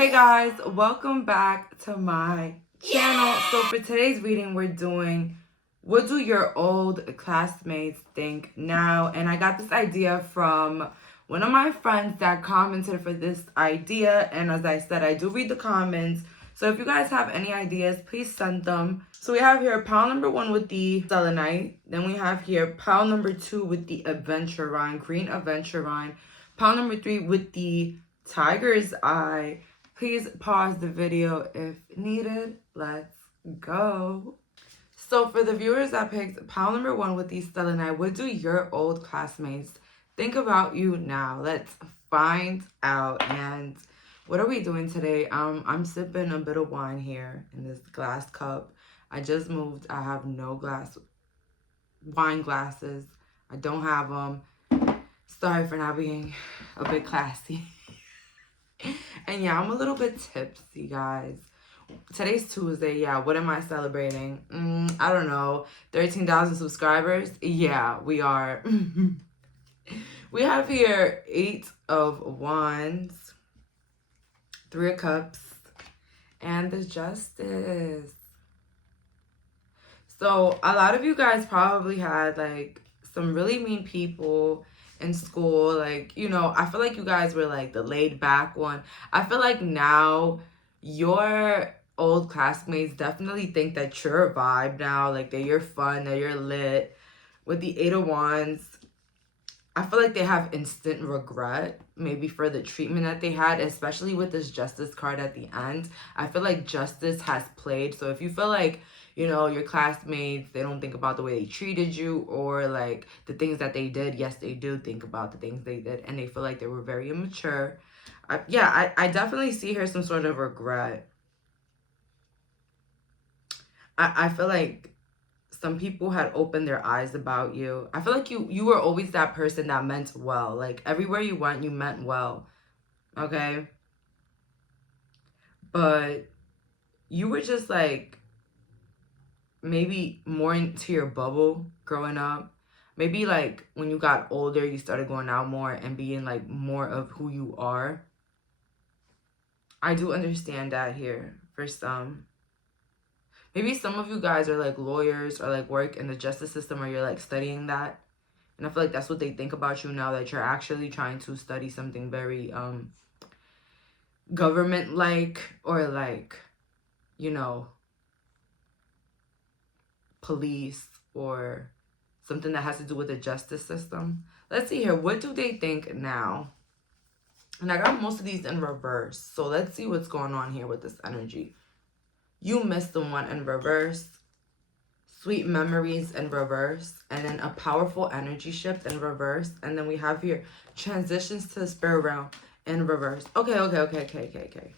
Hey guys, welcome back to my channel. So for today's reading, we're doing what do your old classmates think now? And I got this idea from one of my friends that commented for this idea. And as I said, I do read the comments. So if you guys have any ideas, please send them. So we have here pile number 1 with the selenite. Then we have here pile number 2 with the aventurine, green aventurine. Pile number 3 with the tiger's eye. Please pause the video if needed. Let's go. So for the viewers that picked pile number 1 with the selenite, what do your old classmates think about you now? Let's find out. And what are we doing today? I'm sipping a bit of wine here in this glass cup. I just moved. I have no wine glasses. I don't have them. Sorry for not being a bit classy. And yeah, I'm a little bit tipsy, guys. Today's Tuesday. Yeah, what am I celebrating? I don't know. 13,000 subscribers? Yeah, we are. We have here 8 of Wands, 3 of Cups, and the Justice. So a lot of you guys probably had like some really mean people in school. Like, you know, I feel like you guys were like the laid back one. I feel like now your old classmates definitely think that you're a vibe now, like that you're fun, that you're lit. With the 8 of Wands, I feel like they have instant regret, maybe for the treatment that they had, especially with this Justice card at the end. I feel like justice has played. So if you feel like, you know, your classmates, they don't think about the way they treated you or like the things that they did. Yes, they do think about the things they did and they feel like they were very immature. I definitely see here some sort of regret. I feel like some people had opened their eyes about you. I feel like you were always that person that meant well. Like everywhere you went, you meant well. Okay? But you were just like maybe more into your bubble growing up. Maybe like when you got older, you started going out more and being like more of who you are. I do understand that here for some. Maybe some of you guys are like lawyers or like work in the justice system or you're like studying that. And I feel like that's what they think about you now, that you're actually trying to study something very government-like or like, you know, police or something that has to do with the justice system. Let's see here. What do they think now? And I got most of these in reverse. So let's see what's going on here with this energy. You missed the one in reverse. Sweet memories in reverse. And then a powerful energy shift in reverse. And then we have here transitions to the spirit realm in reverse. Okay.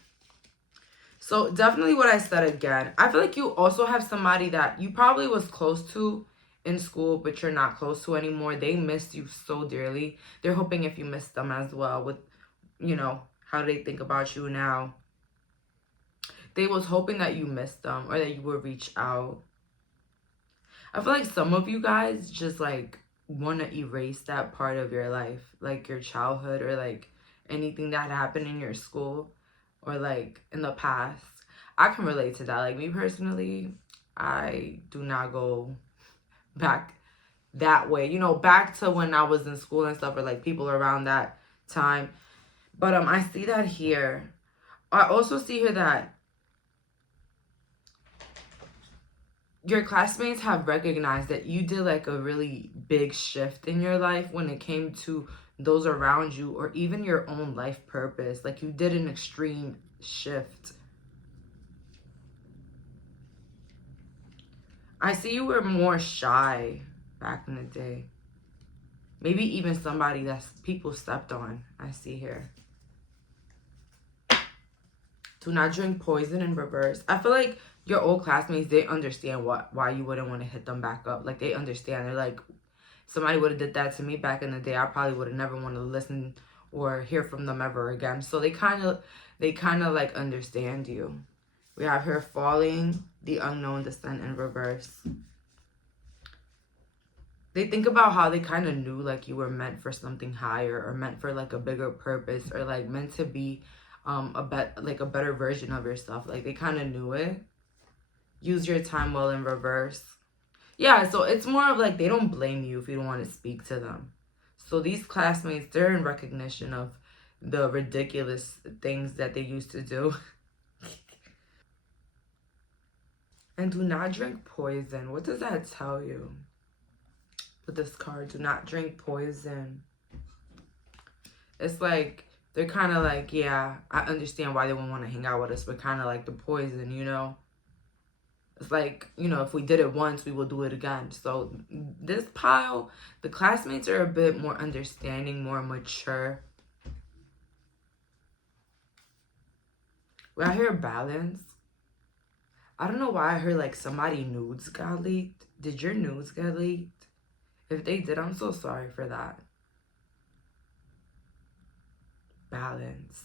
So definitely what I said again. I feel like you also have somebody that you probably was close to in school, but you're not close to anymore. They missed you so dearly. They're hoping if you miss them as well with, you know, how they think about you now. They was hoping that you missed them or that you would reach out. I feel like some of you guys just like want to erase that part of your life, like your childhood or like anything that happened in your school or like in the past. I can relate to that. Like me personally, I do not go back that way, you know, back to when I was in school and stuff or like people around that time. But I see that here. I also see here that your classmates have recognized that you did like a really big shift in your life when it came to those around you or even your own life purpose. Like you did an extreme shift. I see you were more shy back in the day. Maybe even somebody that people stepped on. I see here. Do not drink poison in reverse. I feel like your old classmates, they understand why you wouldn't want to hit them back up. Like they understand. They're like, somebody would have did that to me back in the day. I probably would have never wanted to listen or hear from them ever again. So they kind of like understand you. We have her falling, the unknown descent in reverse. They think about how they kind of knew like you were meant for something higher or meant for like a bigger purpose or like meant to be like a better version of yourself. Like they kind of knew it. Use your time well in reverse. Yeah, so it's more of like they don't blame you if you don't want to speak to them. So these classmates, they're in recognition of the ridiculous things that they used to do. And do not drink poison. What does that tell you? With this card, do not drink poison. It's like, they're kind of like, yeah, I understand why they won't want to hang out with us, but kind of like the poison, you know? It's like, you know, if we did it once, we will do it again. So this pile, the classmates are a bit more understanding, more mature. When I hear balance, I don't know why I heard like somebody nudes got leaked. Did your nudes get leaked? If they did, I'm so sorry for that. Balance.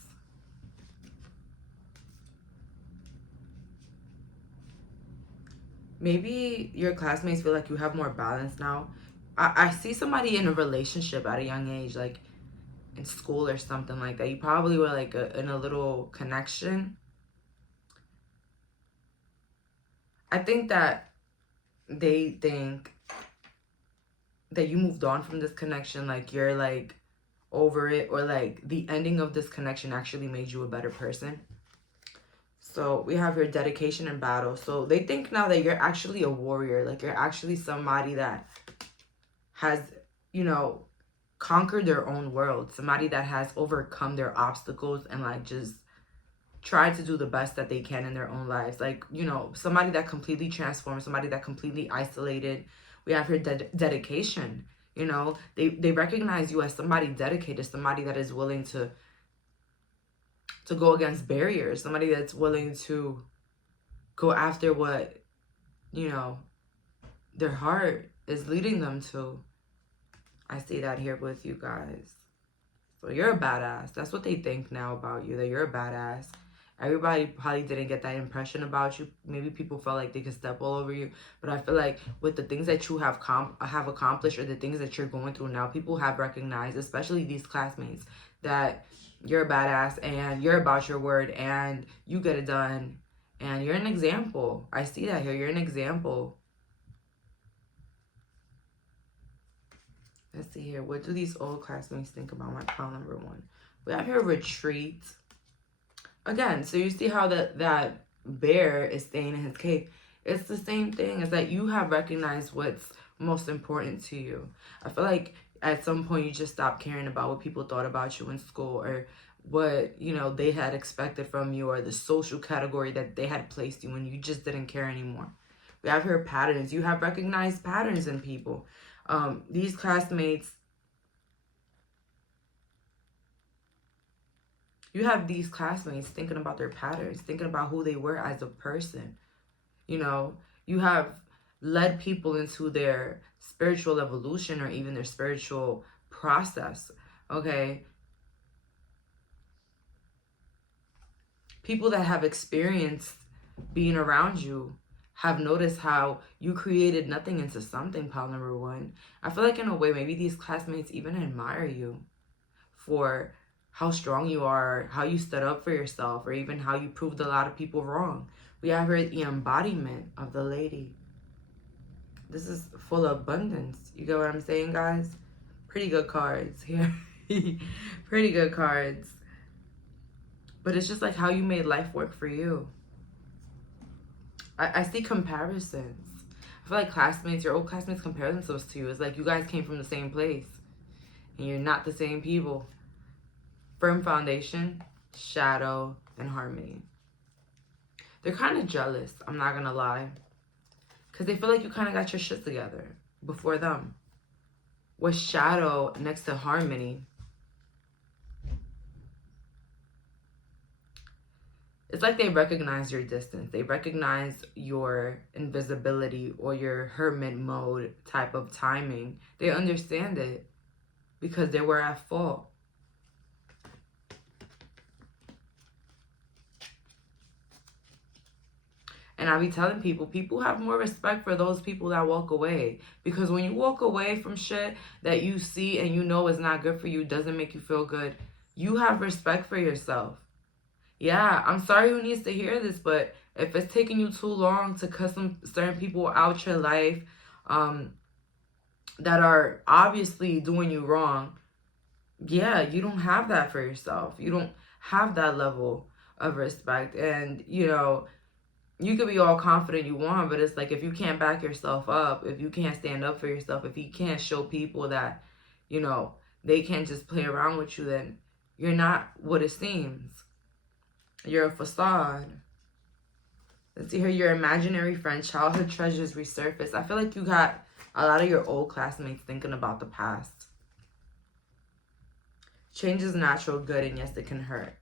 Maybe your classmates feel like you have more balance now. I see somebody in a relationship at a young age, like in school or something like that. You probably were like in a little connection. I think that they think that you moved on from this connection, like you're like over it, or like the ending of this connection actually made you a better person. So we have your dedication and battle. So they think now that you're actually a warrior, like you're actually somebody that has, you know, conquered their own world, somebody that has overcome their obstacles and like just try to do the best that they can in their own lives. Like, you know, somebody that completely transformed, somebody that completely isolated. We have here dedication. You know, they recognize you as somebody dedicated, somebody that is willing to go against barriers, somebody that's willing to go after what, you know, their heart is leading them to. I see that here with you guys. So you're a badass. That's what they think now about you, that you're a badass. Everybody probably didn't get that impression about you. Maybe people felt like they could step all over you. But I feel like with the things that you have accomplished, or the things that you're going through now, people have recognized, especially these classmates, that you're a badass and you're about your word and you get it done. And you're an example. I see that here. You're an example. Let's see here. What do these old classmates think about my pile number 1? We have here retreat. Again, so you see how that bear is staying in his cave. It's the same thing. It's that you have recognized what's most important to you. I feel like at some point you just stopped caring about what people thought about you in school, or what, you know, they had expected from you, or the social category that they had placed you in. You just didn't care anymore. We have here patterns. You have recognized patterns in people. These classmates, you have these classmates thinking about their patterns, thinking about who they were as a person. You know, you have led people into their spiritual evolution, or even their spiritual process, okay? People that have experienced being around you have noticed how you created nothing into something, pile number 1. I feel like in a way, maybe these classmates even admire you for how strong you are, how you stood up for yourself, or even how you proved a lot of people wrong. We have here the embodiment of the lady. This is full of abundance. You get what I'm saying, guys? Pretty good cards here. Pretty good cards. But it's just like how you made life work for you. I see comparisons. I feel like classmates, your old classmates compare themselves to you. It's like you guys came from the same place and you're not the same people. Firm foundation, shadow, and harmony. They're kind of jealous, I'm not going to lie. Because they feel like you kind of got your shit together before them. With shadow next to harmony, it's like they recognize your distance. They recognize your invisibility, or your hermit mode type of timing. They understand it because they were at fault. And I be telling people, people have more respect for those people that walk away. Because when you walk away from shit that you see and you know is not good for you, doesn't make you feel good, you have respect for yourself. Yeah, I'm sorry who needs to hear this, but if it's taking you too long to cut some certain people out your life, um, that are obviously doing you wrong, yeah, you don't have that for yourself. You don't have that level of respect. And, you know, you could be all confident you want, but it's like if you can't back yourself up, if you can't stand up for yourself, if you can't show people that, you know, they can't just play around with you, then you're not what it seems. You're a facade. Let's see here, your imaginary friend, childhood treasures resurface. I feel like you got a lot of your old classmates thinking about the past. Change is natural, good, and yes, it can hurt.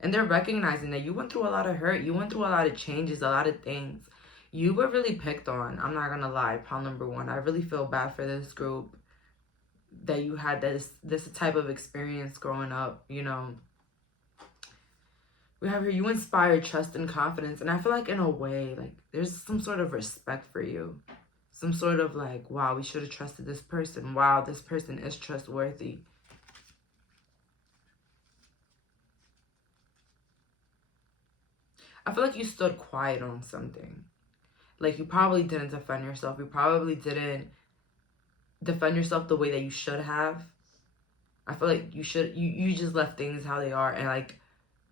And they're recognizing that you went through a lot of hurt. You went through a lot of changes, a lot of things. You were really picked on. I'm not going to lie. Pile number one. I really feel bad for this group that you had this type of experience growing up, you know. We have here, you inspire trust and confidence. And I feel like in a way, like there's some sort of respect for you. Some sort of like, wow, we should have trusted this person. Wow, this person is trustworthy. I feel like you stood quiet on something. Like you probably didn't defend yourself. You probably didn't defend yourself the way that you should have. I feel like you just left things how they are. And like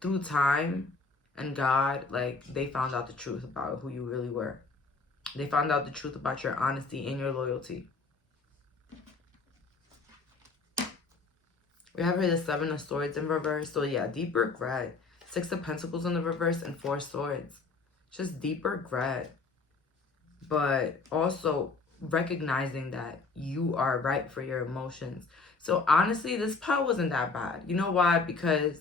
through time and God, like they found out the truth about who you really were. They found out the truth about your honesty and your loyalty. We have here the Seven of Swords in reverse. So yeah, deep regret. Six of Pentacles in the reverse and Four Swords. Just deep regret. But also recognizing that you are right for your emotions. So honestly, this pile wasn't that bad. You know why? Because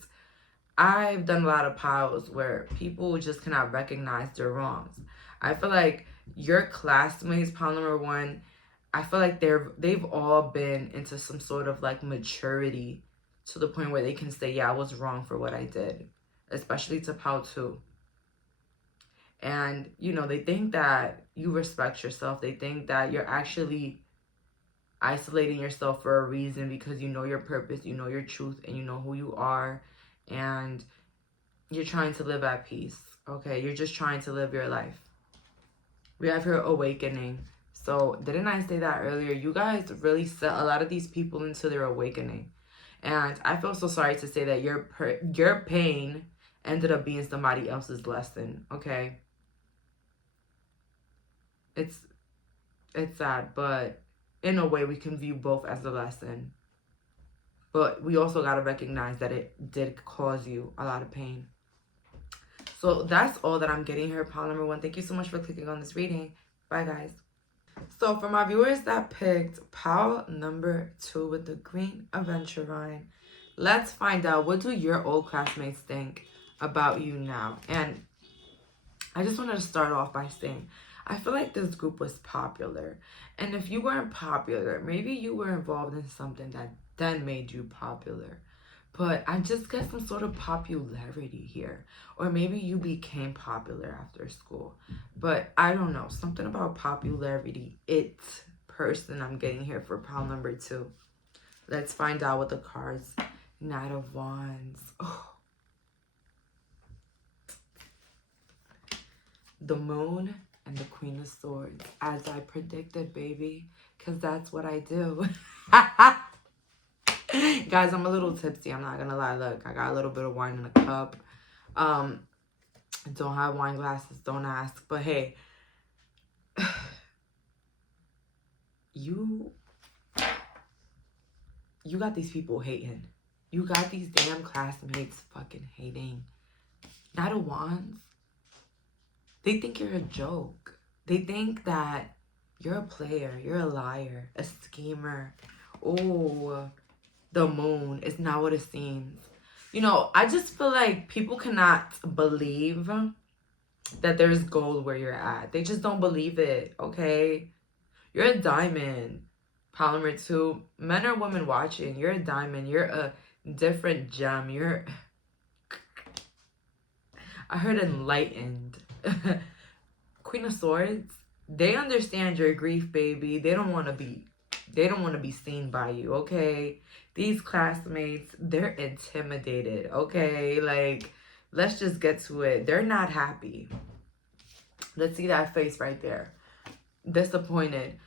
I've done a lot of piles where people just cannot recognize their wrongs. I feel like your classmates, pile number one, I feel like they've all been into some sort of like maturity to the point where they can say, yeah, I was wrong for what I did. Especially to pile two. And, you know, they think that you respect yourself. They think that you're actually isolating yourself for a reason because you know your purpose, you know your truth, and you know who you are. And you're trying to live at peace, okay? You're just trying to live your life. We have here awakening. So didn't I say that earlier? You guys really set a lot of these people into their awakening. And I feel so sorry to say that your pain ended up being somebody else's lesson, okay? It's sad, but in a way we can view both as a lesson. But we also got to recognize that it did cause you a lot of pain. So that's all that I'm getting here, pile number one. Thank you so much for clicking on this reading. Bye, guys. So for my viewers that picked pile number two with the green aventurine, let's find out, what do your old classmates think about you now? And I just wanted to start off by saying, I feel like this group was popular. And if you weren't popular, maybe you were involved in something that then made you popular. But I just get some sort of popularity here. Or maybe you became popular after school. But I don't know. Something about popularity. It's person I'm getting here for pile number two. Let's find out what the cards. Knight of Wands. Oh. The Moon and the Queen of Swords. As I predicted, baby. Because that's what I do. Guys, I'm a little tipsy. I'm not going to lie. Look, I got a little bit of wine in a cup. Don't have wine glasses. Don't ask. But hey. You got these people hating. You got these damn classmates fucking hating. Knight of Wands. They think you're a joke. They think that you're a player. You're a liar. A schemer. Oh, the Moon is not what it seems. You know, I just feel like people cannot believe that there's gold where you're at. They just don't believe it, okay? You're a diamond. Pile number two. Men or women watching, you're a diamond. You're a different gem. You're... I heard enlightened. Queen of Swords. They understand your grief, baby. They don't want to be They don't want to be seen by you, okay? These classmates, they're intimidated, okay? Like, let's just get to it. They're not happy. Let's see that face right there. Disappointed.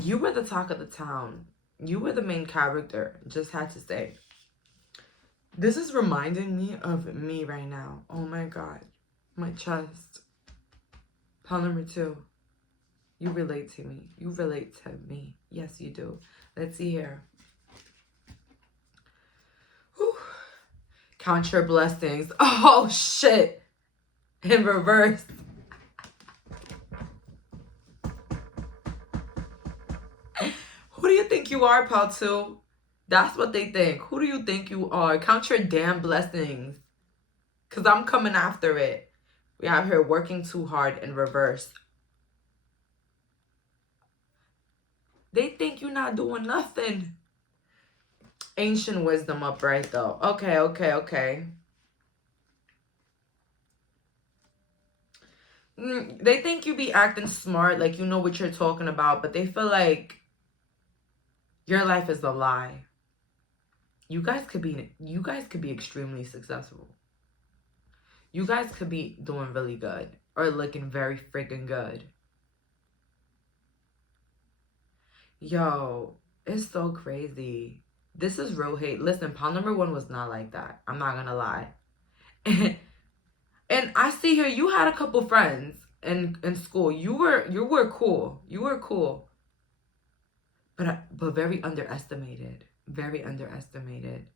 You were the talk of the town. You were the main character. Just had to say. This is reminding me of me right now. Oh my God. My chest. Pile number 2. You relate to me. You relate to me. Yes, you do. Let's see here. Whew. Count your blessings. Oh, shit. In reverse. Who do you think you are, pal 2? That's what they think. Who do you think you are? Count your damn blessings. Because I'm coming after it. We have here working too hard in reverse. They think you're not doing nothing. Ancient wisdom upright though. Okay. They think you be acting smart, like you know what you're talking about, but they feel like your life is a lie. You guys could be extremely successful. You guys could be doing really good or looking very freaking good. Yo, it's so crazy. This is real hate. Listen, pile number 1 was not like that. I'm not gonna lie. And I see here you had a couple friends in school. You were cool. You were cool. But very underestimated. Very underestimated.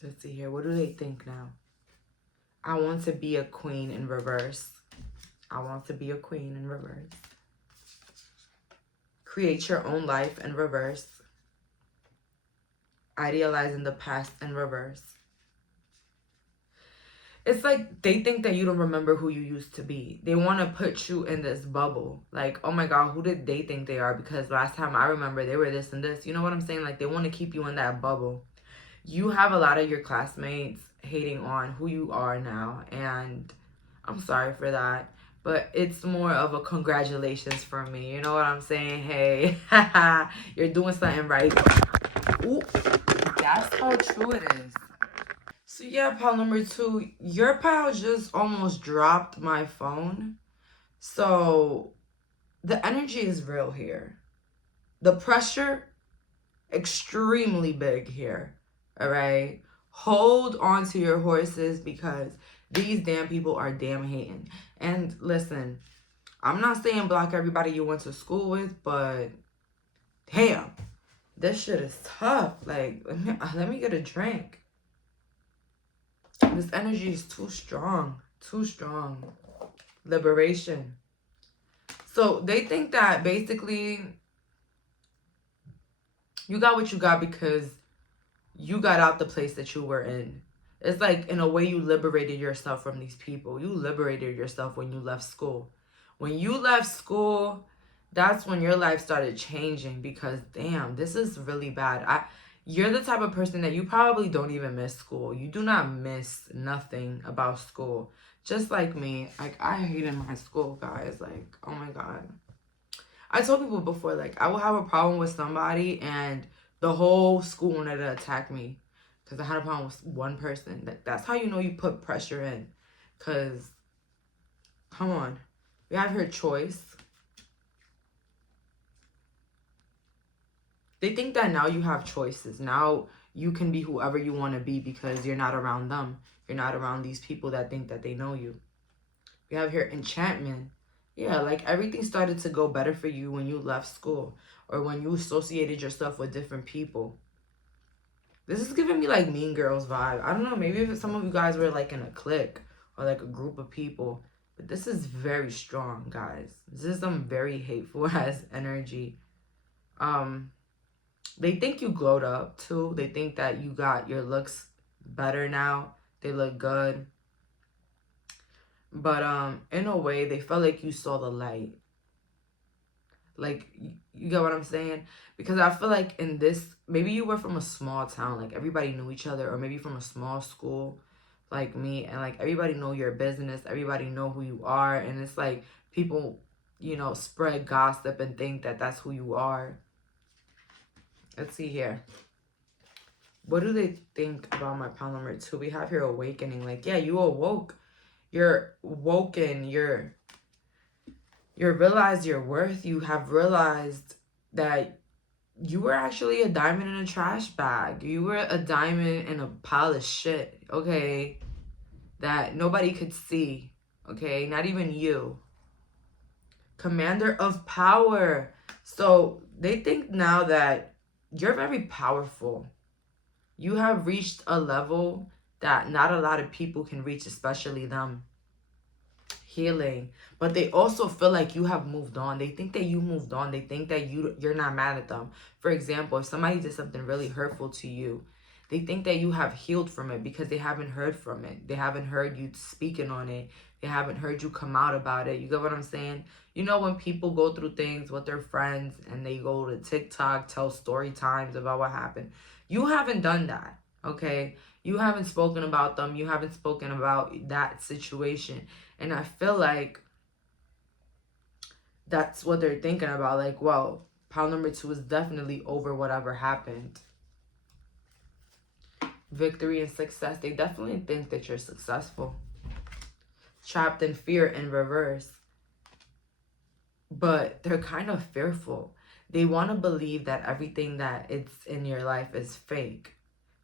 Let's see here. What do they think now? I want to be a queen in reverse. I want to be a queen in reverse. Create your own life in reverse. Idealizing the past in reverse. It's like they think that you don't remember who you used to be. They want to put you in this bubble. Like, oh my God, who did they think they are? Because last time I remember they were this and this. You know what I'm saying? Like, they want to keep you in that bubble. You have a lot of your classmates hating on who you are now. And I'm sorry for that. But it's more of a congratulations for me. You know what I'm saying? Hey, you're doing something right. Ooh, that's how true it is. So yeah, pile number 2, your pile just almost dropped my phone. So the energy is real here. The pressure, extremely big here. All right. Hold on to your horses because these damn people are damn hating. And listen, I'm not saying block everybody you went to school with, but damn, this shit is tough. Like, let me get a drink. This energy is too strong. Too strong. Liberation. So they think that basically you got what you got because you got out the place that you were in. It's like, in a way, you liberated yourself from these people. You liberated yourself when you left school. When you left school, that's when your life started changing because, damn, this is really bad. You're the type of person that you probably don't even miss school. You do not miss nothing about school. Just like me. Like, I hated my school, guys. Like, oh my God. I told people before, like, I will have a problem with somebody and the whole school wanted to attack me because I had a problem with one person. That's how you know you put pressure in. Because, come on. We have here choice. They think that now you have choices. Now you can be whoever you want to be because you're not around them. You're not around these people that think that they know you. We have here enchantment. Yeah, like everything started to go better for you when you left school or when you associated yourself with different people. This is giving me like Mean Girls vibe. I don't know, maybe if some of you guys were like in a clique or like a group of people. But this is very strong, guys. This is some very hateful ass energy. They think you glowed up too. They think that you got your looks better now. They look good. But in a way, they felt like you saw the light. Like, you get what I'm saying? Because I feel like in this, maybe you were from a small town, like everybody knew each other, or maybe from a small school. like me, and like everybody know your business, everybody know who you are, and it's like people, you know, spread gossip and think that that's who you are. Let's see here. What do they think about my pile number 2? We have here awakening. Like, yeah, you awoke. You're woken. You're realized your worth. You have realized that you were actually a diamond in a trash bag. You were a diamond in a pile of shit, okay? That nobody could see, okay? Not even you. Commander of power. So they think now that you're very powerful. You have reached a level that not a lot of people can reach, especially them. Healing. But they also feel like you have moved on. They think that you moved on. They think that you're not mad at them. For example, if somebody did something really hurtful to you, they think that you have healed from it because they haven't heard from it. They haven't heard you speaking on it. They haven't heard you come out about it. You get what I'm saying? You know, when people go through things with their friends and they go to TikTok, tell story times about what happened. You haven't done that, okay? You haven't spoken about them. You haven't spoken about that situation. And I feel like that's what they're thinking about. Like, well, pile number 2 is definitely over whatever happened. Victory and success. They definitely think that you're successful. Trapped in fear in reverse. But they're kind of fearful. They want to believe that everything that it's in your life is fake.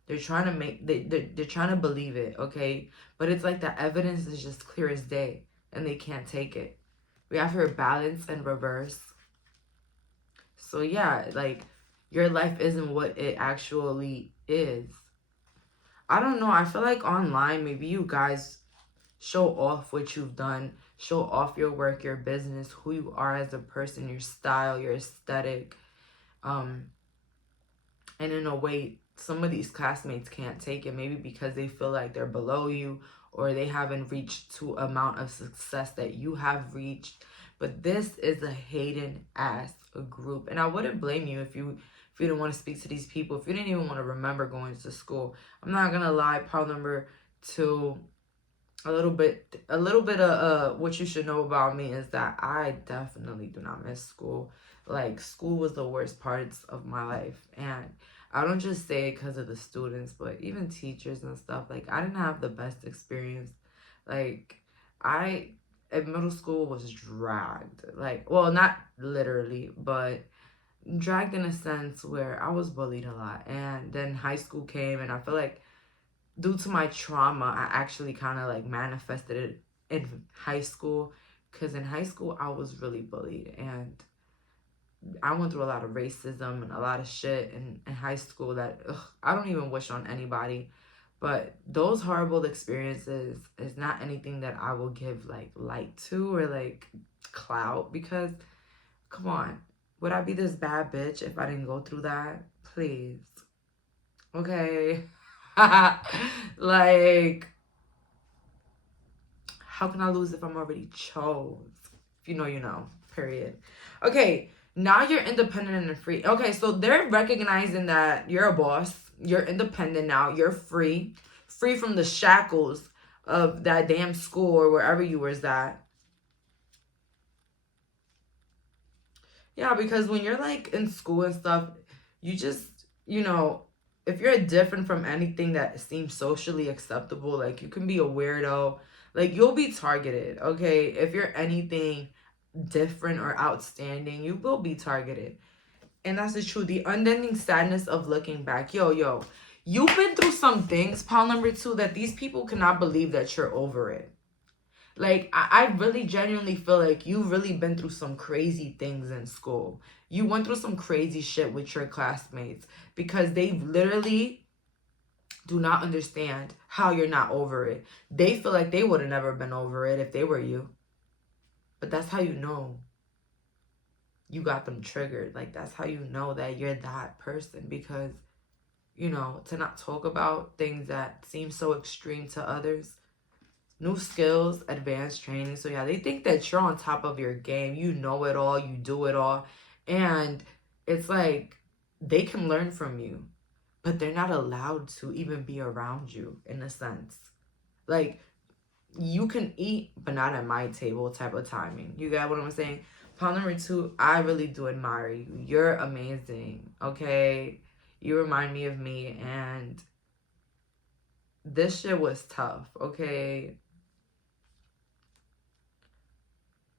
They're trying to make, they're trying to believe it, okay? But it's like the evidence is just clear as day, and they can't take it. We have her balance and reverse. So yeah, like, your life isn't what it actually is. I don't know. I feel like online, maybe you guys show off what you've done. Show off your work, your business, who you are as a person, your style, your aesthetic. And in a way, some of these classmates can't take it, maybe because they feel like they're below you or they haven't reached to amount of success that you have reached. But this is a hating ass group, and I wouldn't blame you if you didn't want to speak to these people, if you didn't even want to remember going to school. I'm not gonna lie, pile number 2, a little bit of what you should know about me is that I definitely do not miss school. Like, school was the worst parts of my life, and I don't just say it because of the students, but even teachers and stuff. Like, I didn't have the best experience. Like, I at middle school was dragged. Like, well, not literally, but dragged in a sense where I was bullied a lot. And then high school came, and I feel like due to my trauma, I actually kind of like manifested it in high school. Because in high school, I was really bullied, and I went through a lot of racism and a lot of shit in high school that I don't even wish on anybody. But those horrible experiences is not anything that I will give like light to or like clout, because come on, would I be this bad bitch if I didn't go through that? Please. Okay. Like, how can I lose if I'm already chose? If you know, you know. Period. Okay, now you're independent and free. Okay, so they're recognizing that you're a boss. You're independent now. You're free. Free from the shackles of that damn school or wherever you was at. Yeah, because when you're like in school and stuff, you just, you know, if you're different from anything that seems socially acceptable, like you can be a weirdo, like you'll be targeted, okay? If you're anything different or outstanding, you will be targeted. And that's the truth. The unending sadness of looking back. Yo, you've been through some things, pile number 2, that these people cannot believe that you're over it. Like, I really genuinely feel like you've really been through some crazy things in school. You went through some crazy shit with your classmates because they literally do not understand how you're not over it. They feel like they would have never been over it if they were you. But that's how you know you got them triggered. Like, that's how you know that you're that person, because, you know, to not talk about things that seem so extreme to others. New skills, advanced training. So yeah, they think that you're on top of your game. You know it all. You do it all. And it's like they can learn from you, but they're not allowed to even be around you in a sense. Like, you can eat, but not at my table type of timing. You get what I'm saying? Pile number 2, I really do admire you. You're amazing, okay? You remind me of me, and this shit was tough, okay?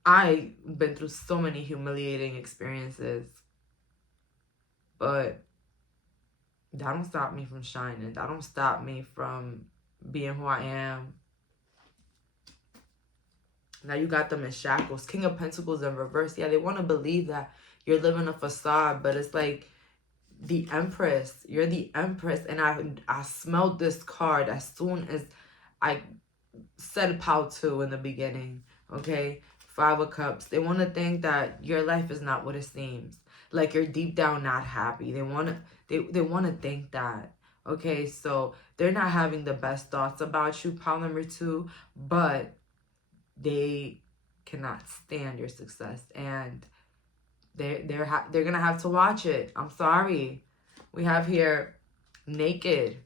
I've been through so many humiliating experiences, but that don't stop me from shining. That don't stop me from being who I am. Now you got them in shackles. King of Pentacles in reverse. Yeah, they want to believe that you're living a facade, but it's like the Empress. You're the Empress, and I smelled this card as soon as I said Pow 2 in the beginning, okay? 5 of Cups. They want to think that your life is not what it seems. Like, you're deep down not happy. They want to think that, okay? So they're not having the best thoughts about you, Pow number 2, but they cannot stand your success, and they're gonna have to watch it. I'm sorry. We have here naked.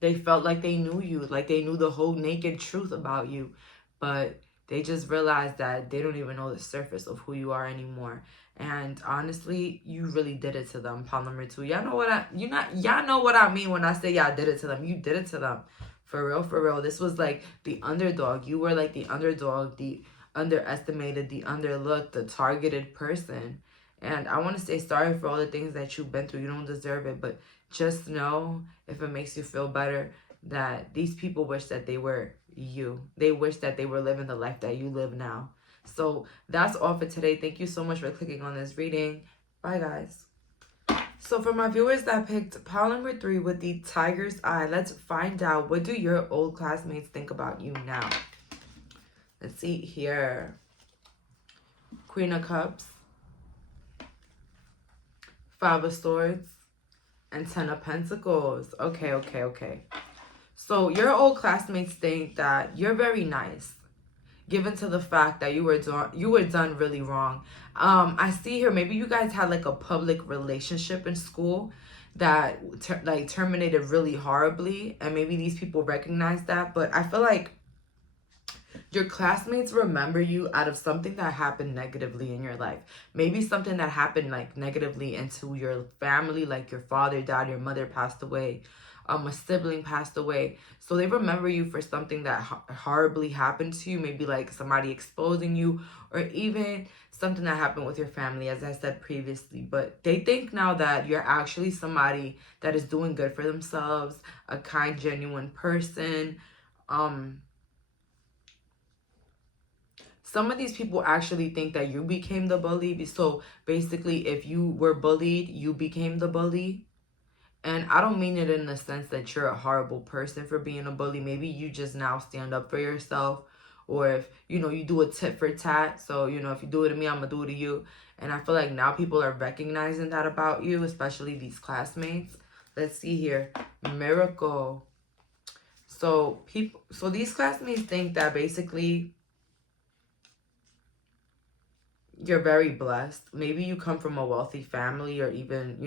They felt like they knew you, like they knew the whole naked truth about you, but they just realized that they don't even know the surface of who you are anymore. And honestly, you really did it to them, Pile number 2. Y'all know what y'all know what I mean when I say y'all did it to them. You did it to them. For real, for real. This was like the underdog. You were like the underdog, the underestimated, the underlooked, the targeted person. And I want to say sorry for all the things that you've been through. You don't deserve it, but just know, if it makes you feel better, that these people wish that they were you. They wish that they were living the life that you live now. So that's all for today. Thank you so much for clicking on this reading. Bye, guys. So for my viewers that picked pile number 3 with the tiger's eye, let's find out, what do your old classmates think about you now? Let's see here. Queen of Cups, 5 of Swords, and 10 of Pentacles. Okay. So your old classmates think that you're very nice, given to the fact that you were done really wrong. I see here, maybe you guys had like a public relationship in school that terminated really horribly, and maybe these people recognize that. But I feel like your classmates remember you out of something that happened negatively in your life. Maybe something that happened like negatively into your family, like your father died, your mother passed away, a sibling passed away. So they remember you for something that horribly happened to you, maybe like somebody exposing you, or even something that happened with your family, as I said previously. But they think now that you're actually somebody that is doing good for themselves, a kind, genuine person. Some of these people actually think that you became the bully. So basically, if you were bullied, you became the bully. And I don't mean it in the sense that you're a horrible person for being a bully. Maybe you just now stand up for yourself. Or if, you do a tit for tat. So, if you do it to me, I'm going to do it to you. And I feel like now people are recognizing that about you, especially these classmates. Let's see here. Miracle. So these classmates think that basically you're very blessed. Maybe you come from a wealthy family, or even,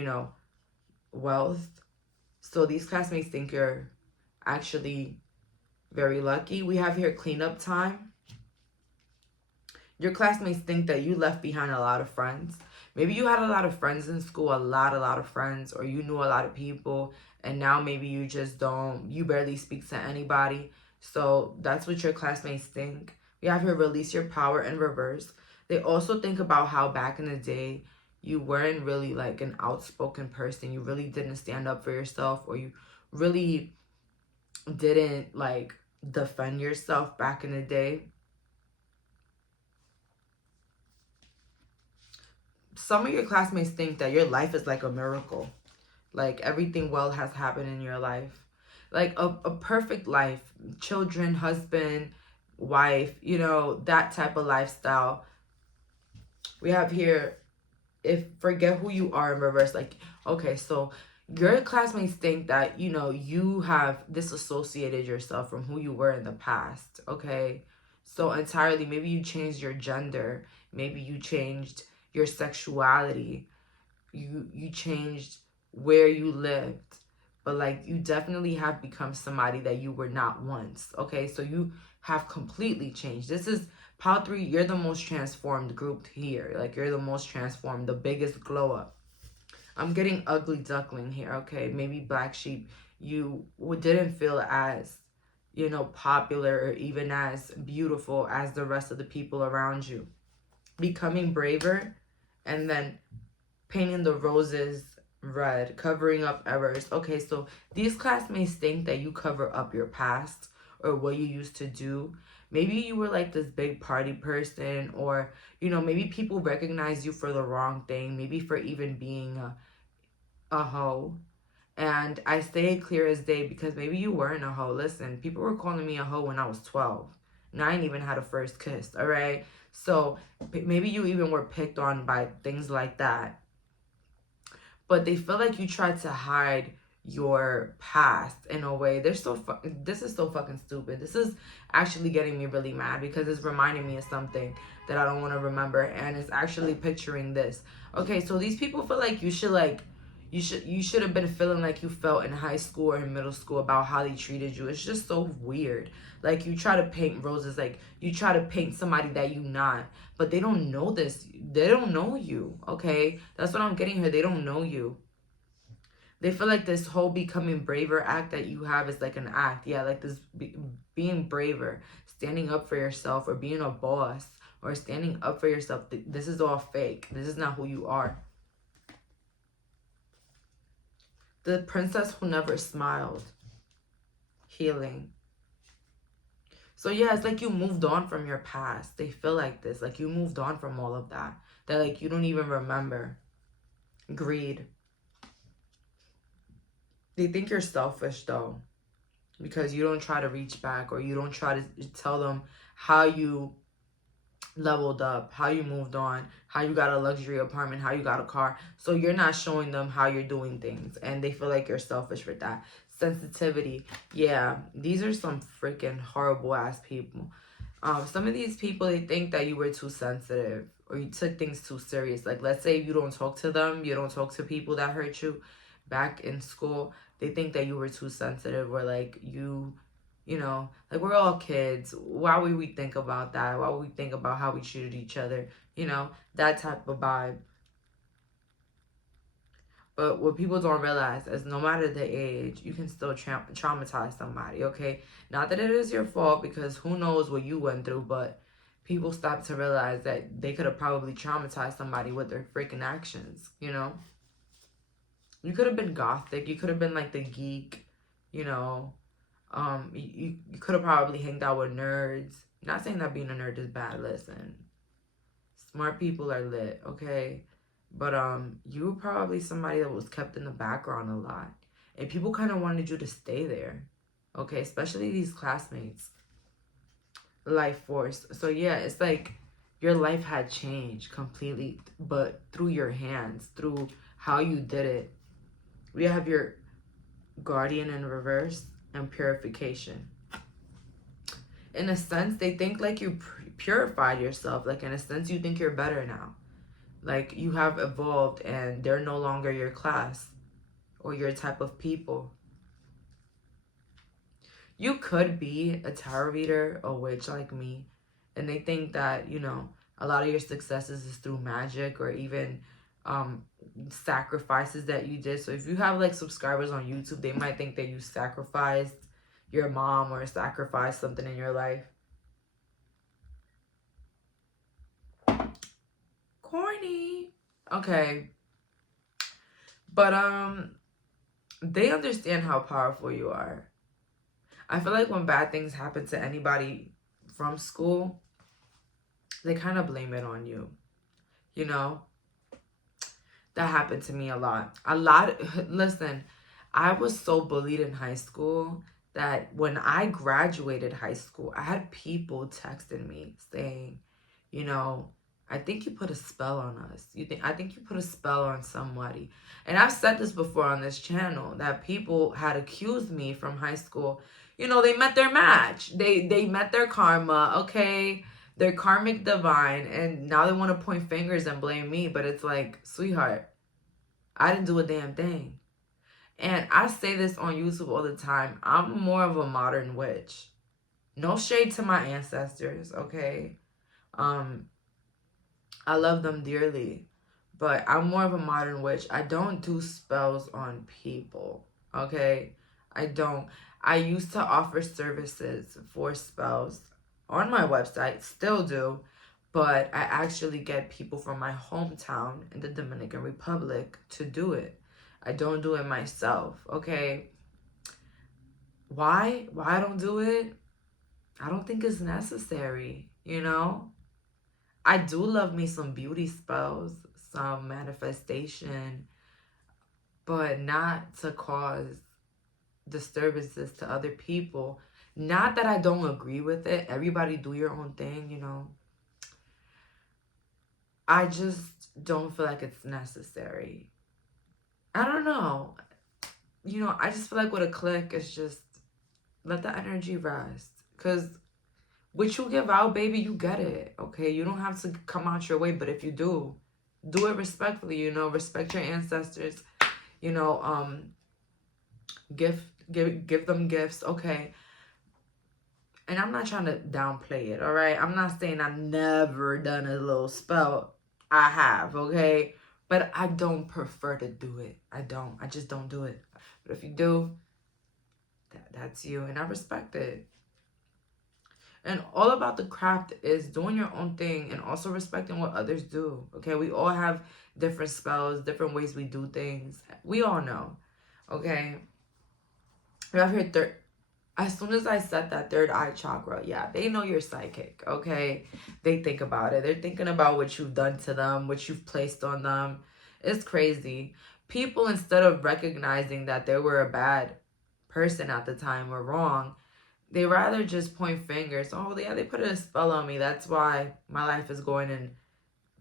wealth. So these classmates think you're actually very lucky. We have here cleanup time. Your classmates think that you left behind a lot of friends. Maybe you had a lot of friends in school, a lot of friends, or you knew a lot of people, and now maybe you just don't, you barely speak to anybody. So that's what your classmates think. We have here release your power in reverse. They also think about how back in the day, you weren't really like an outspoken person. You really didn't stand up for yourself, or you really didn't like defend yourself back in the day. Some of your classmates think that your life is like a miracle. Like everything well has happened in your life. Like a perfect life. Children, husband, wife, that type of lifestyle. We have here, forget who you are in reverse. Like, okay, so your classmates think that, you have disassociated yourself from who you were in the past, okay? So entirely, maybe you changed your gender. Maybe you changed your sexuality. You changed where you lived. but like you definitely have become somebody that you were not once. Okay, so you have completely changed. This is Pile 3, you're the most transformed group here. Like, you're the most transformed, the biggest glow up. I'm getting ugly duckling here, okay? Maybe black sheep, you didn't feel as, you know, popular or even as beautiful as the rest of the people around you. Becoming braver and then painting the roses red, covering up errors. Okay, so these classmates think that you cover up your past or what you used to do. Maybe you were like this big party person, or, you know, maybe people recognize you for the wrong thing, maybe for even being a hoe. And I say it clear as day because maybe you weren't a hoe. Listen, people were calling me a hoe when I was 12. And I ain't even had a first kiss, all right? So maybe you even were picked on by things like that. But they feel like you tried to hide your past in a way. This is so fucking stupid. This is actually getting me really mad because it's reminding me of something that I don't want to remember, and it's actually picturing this. Okay, so these people feel like you should have been feeling like you felt in high school or in middle school about how they treated you. It's just so weird. Like, you try to paint roses, like you try to paint somebody that you not, but they don't know this. They don't know you, okay? That's what I'm getting here. They don't know you. They feel like this whole becoming braver act that you have is like an act. Yeah, like this being braver, standing up for yourself, or being a boss, or standing up for yourself. This is all fake. This is not who you are. The princess who never smiled. Healing. So yeah, it's like you moved on from your past. They feel like this. Like you moved on from all of that. That like you don't even remember. Greed. They think you're selfish though, because you don't try to reach back, or you don't try to tell them how you leveled up, how you moved on, how you got a luxury apartment, how you got a car. So you're not showing them how you're doing things, and they feel like you're selfish for that. Sensitivity. Yeah, these are some freaking horrible ass people. Some of these people, they think that you were too sensitive, or you took things too serious. Like, let's say you don't talk to them, you don't talk to people that hurt you back in school. They think that you were too sensitive, or like you know, like, we're all kids. Why would we think about that? Why would we think about how we treated each other? You know, that type of vibe. But what people don't realize is no matter the age, you can still traumatize somebody, okay? Not that it is your fault, because who knows what you went through, but people stop to realize that they could have probably traumatized somebody with their freaking actions, you know? You could have been gothic. You could have been like the geek, you know? You could have probably hanged out with nerds. Not saying that being a nerd is bad. Listen, smart people are lit, okay? But you were probably somebody that was kept in the background a lot, and people kind of wanted you to stay there, okay? Especially these classmates. Life force. So yeah, it's like your life had changed completely, but through your hands, through how you did it. We have your guardian in reverse, and purification. In a sense, they think like you purified yourself. Like, in a sense, you think you're better now. Like, you have evolved and they're no longer your class or your type of people. You could be a tarot reader, a witch like me, and they think that, you know, a lot of your successes is through magic, or even sacrifices that you did. So if you have like subscribers on YouTube, they might think that you sacrificed your mom or sacrificed something in your life. Corny. Okay. But they understand how powerful you are. I feel like when bad things happen to anybody from school, they kind of blame it on you. You know? That happened to me a lot. Listen, I was so bullied in high school that when I graduated high school, I had people texting me saying, you know, I think you put a spell on us. I think you put a spell on somebody. And I've said this before on this channel, that people had accused me from high school. You know, they met their match. They met their karma, okay? Their karmic divine, and now they want to point fingers and blame me. But it's like, sweetheart, I didn't do a damn thing. And I say this on YouTube all the time. I'm more of a modern witch. No shade to my ancestors, okay? I love them dearly. But I'm more of a modern witch. I don't do spells on people, okay? I don't. I used to offer services for spells on my website, still do, but I actually get people from my hometown in the Dominican Republic to do it. I don't do it myself, okay? Why? Why I don't do it? I don't think it's necessary, you know? I do love me some beauty spells, some manifestation, but not to cause disturbances to other people. Not that I don't agree with it. Everybody do your own thing, you know. I just don't feel like it's necessary. I don't know. You know, I just feel like with a click, it's just let the energy rest. Because what you give out, baby, you get it, okay? You don't have to come out your way, but if you do it respectfully, you know, respect your ancestors, you know, give them gifts, okay? And I'm not trying to downplay it, all right? I'm not saying I've never done a little spell. I have, okay? But I don't prefer to do it. I just don't do it. But if you do, that's you, and I respect it. And all about the craft is doing your own thing and also respecting what others do. Okay, we all have different spells, different ways we do things. We all know. Okay. We have here as soon as I said that third eye chakra, yeah, they know you're psychic. Okay, they think about it. They're thinking about what you've done to them, what you've placed on them. It's crazy. People, instead of recognizing that they were a bad person at the time or wrong, they rather just point fingers. Oh, yeah, they put a spell on me. That's why my life is going in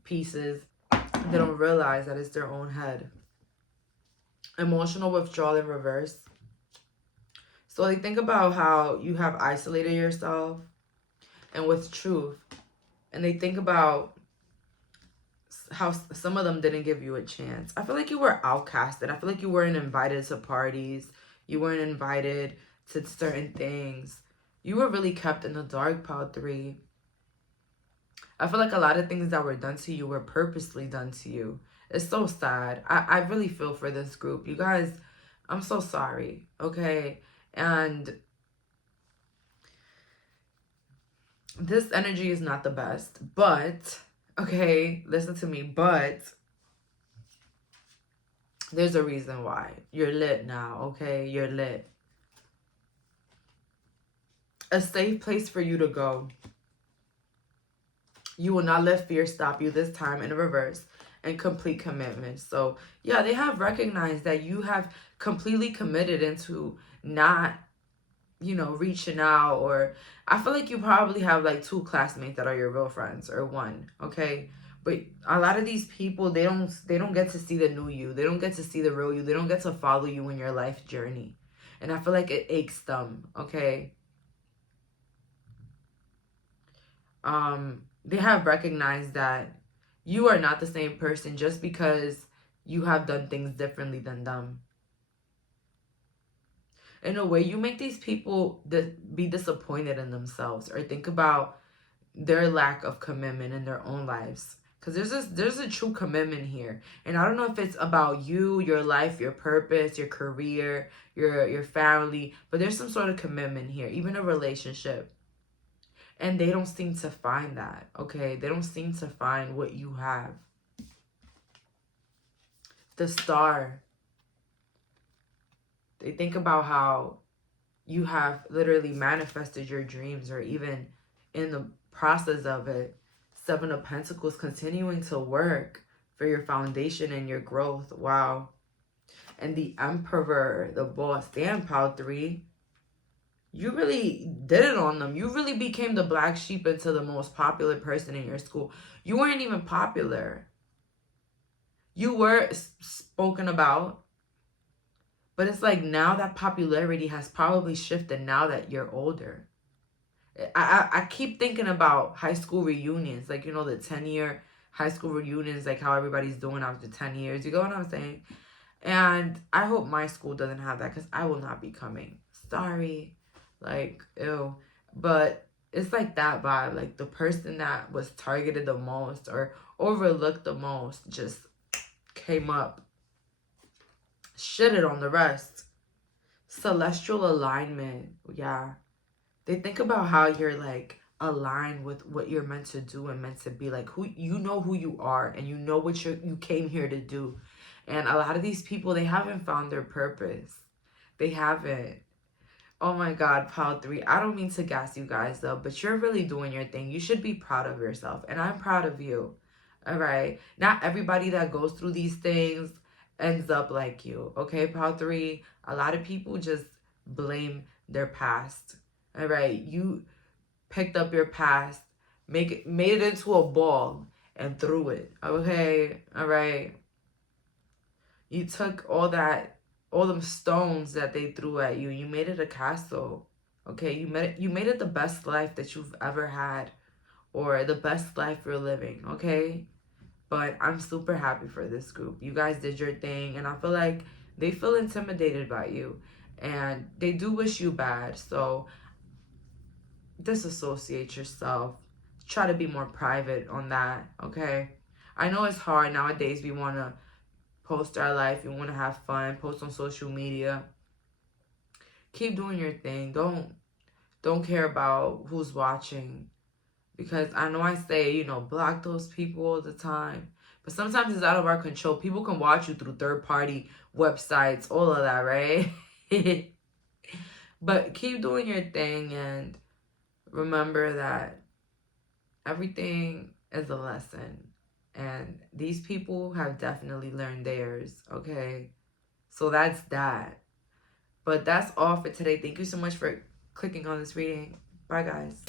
pieces. They don't realize that it's their own head. Emotional withdrawal in reverse. So they think about how you have isolated yourself and with truth. And they think about how some of them didn't give you a chance. I feel like you were outcasted. I feel like you weren't invited to parties. You weren't invited to certain things. You were really kept in the dark, Pile 3. I feel like a lot of things that were done to you were purposely done to you. It's so sad. I really feel for this group. You guys, I'm so sorry, okay? And this energy is not the best, but, okay, listen to me, but there's a reason why. You're lit now, okay? You're lit. A safe place for you to go. You will not let fear stop you this time in reverse, and complete commitment. So, yeah, they have recognized that you have completely committed into not, you know, reaching out. Or I feel like you probably have like 2 classmates that are your real friends, or 1, okay? But a lot of these people, they don't get to see the new you. They don't get to see the real you. They don't get to follow you in your life journey. And I feel like it aches them, okay? They have recognized that you are not the same person just because you have done things differently than them. In a way, you make these people be disappointed in themselves, or think about their lack of commitment in their own lives. Because there's a true commitment here. And I don't know if it's about you, your life, your purpose, your career, your family, but there's some sort of commitment here, even a relationship. And they don't seem to find that, okay? They don't seem to find what you have. The Star. They think about how you have literally manifested your dreams, or even in the process of it. 7 of Pentacles, continuing to work for your foundation and your growth. Wow. And the Emperor, the boss. Damn, Pile 3. You really did it on them. You really became the black sheep into the most popular person in your school. You weren't even popular. You were spoken about. But it's like now that popularity has probably shifted now that you're older. I keep thinking about high school reunions. Like, you know, the 10-year high school reunions. Like how everybody's doing after 10 years. You get what I'm saying? And I hope my school doesn't have that because I will not be coming. Sorry. Like, ew. But it's like that vibe. Like the person that was targeted the most or overlooked the most just came up, shitted on the rest. Celestial alignment. Yeah. They think about how you're like aligned with what you're meant to do and meant to be. Like who you know who you are and you know what you came here to do. And a lot of these people, they haven't found their purpose. They haven't. Oh my God, pile 3. I don't mean to gas you guys up, but you're really doing your thing. You should be proud of yourself. And I'm proud of you. All right. Not everybody that goes through these things ends up like you. Okay, pile 3. A lot of people just blame their past. All right. You picked up your past, made it into a ball and threw it. Okay. All right. You took all them stones that they threw at you. You made it a castle. Okay, you made it the best life that you've ever had, or the best life you're living. Okay, but I'm super happy for this group. You guys did your thing, and I feel like they feel intimidated by you, and they do wish you bad. So disassociate yourself. Try to be more private on that. Okay, I know it's hard nowadays. We want to post our life, you want to have fun, post on social media. Keep doing your thing. Don't care about who's watching, because I know I say, block those people all the time, but sometimes it's out of our control. People can watch you through third-party websites, all of that, right? But keep doing your thing and remember that everything is a lesson. And these people have definitely learned theirs, okay? So that's that. But that's all for today. Thank you so much for clicking on this reading. Bye, guys.